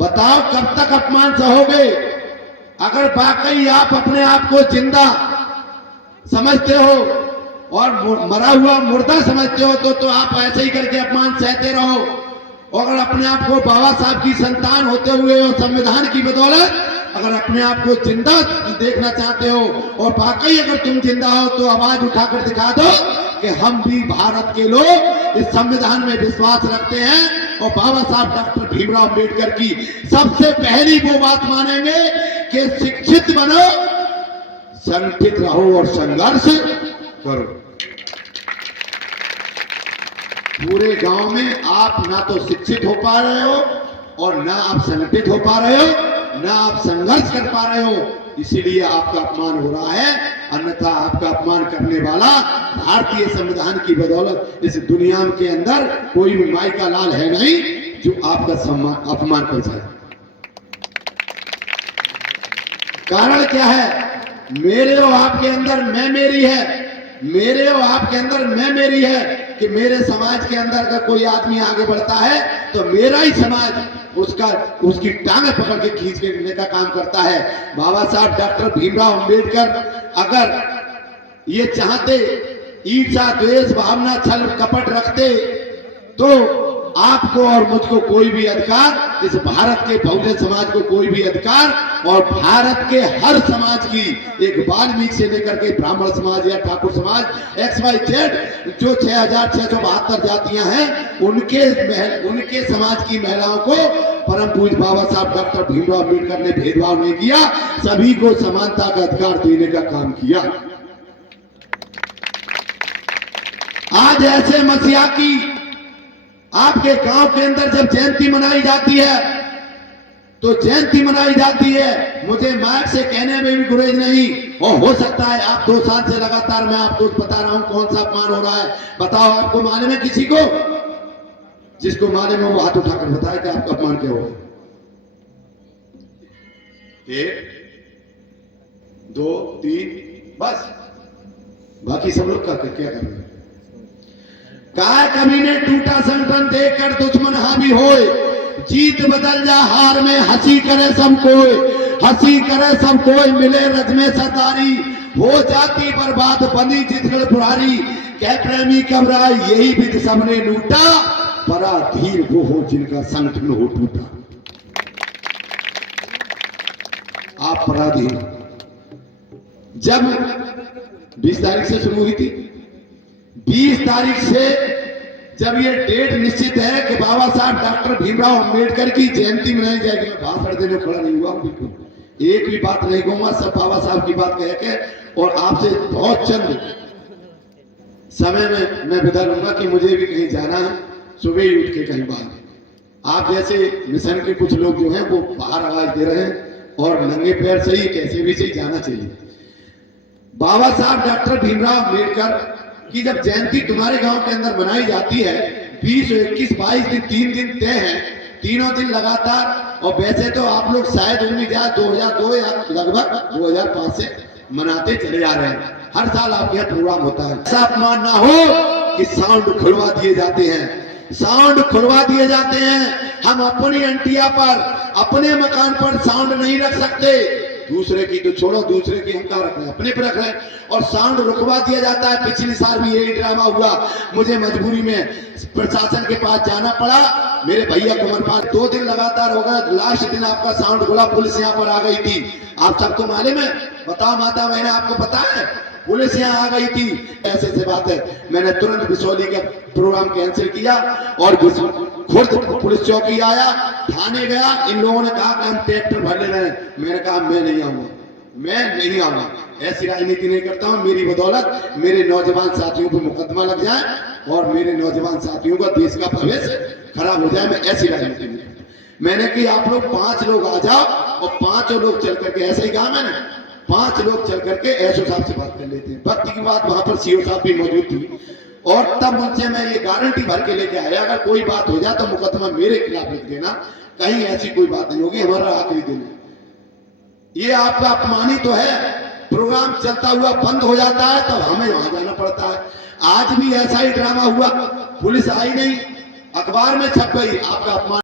बताओ कब तक अपमान सहोगे? अगर वाकई आप अपने आप को जिंदा समझते हो और मरा हुआ मुर्दा समझते हो तो आप ऐसे ही करके अपमान सहते रहो। अगर अपने आप को बाबा साहब की संतान होते हुए और संविधान की बदौलत अगर अपने आप को जिंदा देखना चाहते हो और वाकई अगर तुम जिंदा हो तो आवाज उठाकर दिखा दो कि हम भी भारत के लोग इस संविधान में विश्वास रखते हैं और बाबा साहब डॉक्टर भीमराव अम्बेडकर की सबसे पहली वो बात मानेंगे कि शिक्षित बनो, संगठित रहो और संघर्ष करो। पूरे गांव में आप ना तो शिक्षित हो पा रहे हो और ना आप संगठित हो पा रहे हो, ना आप संघर्ष कर पा रहे हो, इसीलिए आपका अपमान हो रहा है। अन्यथा आपका अपमान करने वाला भारतीय संविधान की बदौलत इस दुनिया के अंदर कोई भी माई का लाल है नहीं जो आपका अपमान कर जाए। कारण क्या है? मेरे और आपके अंदर मैं मेरी है, मेरे और आपके अंदर मैं मेरी है कि मेरे समाज के अंदर अगर कोई आदमी आगे बढ़ता है तो मेरा ही समाज उसकी टांगें पकड़ के खींच के लेने का काम करता है। बाबा साहब डॉक्टर भीमराव अंबेडकर अगर ये चाहते, ईर्ष्या द्वेष भावना छल कपट रखते तो आपको और मुझको कोई भी अधिकार, इस भारत के बहुजन समाज को कोई भी अधिकार और भारत के हर समाज की, एक वाल्मीकि से लेकर के ब्राह्मण समाज या ठाकुर समाज XYZ जो 6672 जातियां हैं उनके समाज की महिलाओं को परम पूज्य बाबा साहब डॉक्टर भीमराव अम्बेडकर ने भेदभाव नहीं किया, सभी को समानता का अधिकार देने का काम किया। आज ऐसे मसीहा की आपके गांव के अंदर जब जयंती मनाई जाती है तो जयंती मनाई जाती है, मुझे माइक से कहने में भी गुरेज नहीं, और हो सकता है आप 2 साल से लगातार मैं आपको बता रहा हूं कौन सा अपमान हो रहा है। बताओ आपको मालूम है किसी को? जिसको मालूम है वो हाथ उठाकर बताए कि आपका अपमान क्या हो? 1 2 3 बस, बाकी सब लोग क्या कर रहे हैं? काय कभी ने टूटा संगठन देखकर दुश्मन हावी होए, जीत बदल जा हार में हंसी करे सब कोई, हंसी करे सब कोई मिले रज में सतारी, हो जाती बर्बाद बनी जितगढ़ पुरारी, कह प्रेमी घबराए यही विध सबने लूटा, बड़ा धीर वो हो जिनका संगठन हो टूटा। आप पराधीन जब 20 तारीख से शुरू हुई थी, 20 तारीख से जब ये डेट निश्चित है कि बाबा साहब डॉक्टर भीमराव अंबेडकर की जयंती मनाई जाएगी, मैं भाषण देने खड़ा नहीं हुआ, बिल्कुल एक भी बात नहीं कहूंगा, सब बाबा साहब की बात कह के और आपसे बहुत चंद समय में मैं विदा लूंगा कि मुझे भी कहीं जाना है, सुबह ही उठ के कहीं बाहर। आप जैसे मिशन के कुछ लोग जो हैं वो बाहर आवाज दे रहे हैं और नंगे पैर से ही कैसे भी सही जाना चाहिए। बाबा साहब डॉक्टर भीमराव अम्बेडकर कि जब जयंती तुम्हारे गांव के अंदर बनाई जाती है, 20, 21, 22 दिन 3 दिन तय है, तीनों दिन लगातार, और वैसे तो आप लोग शायद 2002 या लगभग 2005 से मनाते चले आ रहे हैं, हर साल आपके यहाँ प्रोग्राम होता है। ऐसा अपमान ना हो कि साउंड खुलवा दिए जाते हैं, साउंड खुलवा दिए जाते हैं। हम अपनी अंटिया पर, अपने मकान पर साउंड नहीं रख सकते, दूसरे की तो छोड़ो, दूसरे की हम क्या रख रहे हैं, अपने पर रख रहे हैं, और साउंड रुकवा दिया जाता है। पिछले साल भी यही ड्रामा हुआ, मुझे मजबूरी में प्रशासन के पास जाना पड़ा, मेरे भैया कुमारपाल 2 दिन लगातार हो गया, लास्ट दिन आपका साउंड खुला, पुलिस यहाँ पर आ गई थी। आप सबको मालूम है? बताओ माता बहन, आपको पता है? पुलिस यहाँ आ गई थी। ऐसे से बात है, मैंने तुरंत बिसौली का प्रोग्राम कैंसिल किया और खुद पुलिस चौकी आया, थाने गया, इन लोगों ने कहा कि हम ट्रैक्टर भर ले रहे हैं, मैंने कहा मैं नहीं आऊंगा, मैं नहीं आऊंगा, ऐसी राजनीति नहीं करता हूं। मेरी बदौलत मेरे नौजवान साथियों पर मुकदमा लग जाए और मेरे नौजवान साथियों का देश का भविष्य खराब हो जाए, मैं ऐसी राजनीति नहीं करता। मैंने कि आप लोग 5 लोग आ जाओ और 5 लोग चल करके, ऐसे ही कहा मैंने, 5 लोग चल करके एसओ साहब से बात कर लेते हैं। वक्त की बात वहां पर सीओ साहब भी मौजूद थी और तब उनसे मैं ये गारंटी भर के लेके आया, अगर कोई बात हो जाए तो मुकदमा मेरे खिलाफ लिख देना, कहीं ऐसी कोई बात नहीं होगी, हमारा आखिरी दिन है। ये आपका अपमान ही तो है। प्रोग्राम चलता हुआ बंद हो जाता है तब हमें वहां जाना पड़ता है। आज भी ऐसा ही ड्रामा हुआ, पुलिस आई नहीं, अखबार में छप गई, आपका अपमान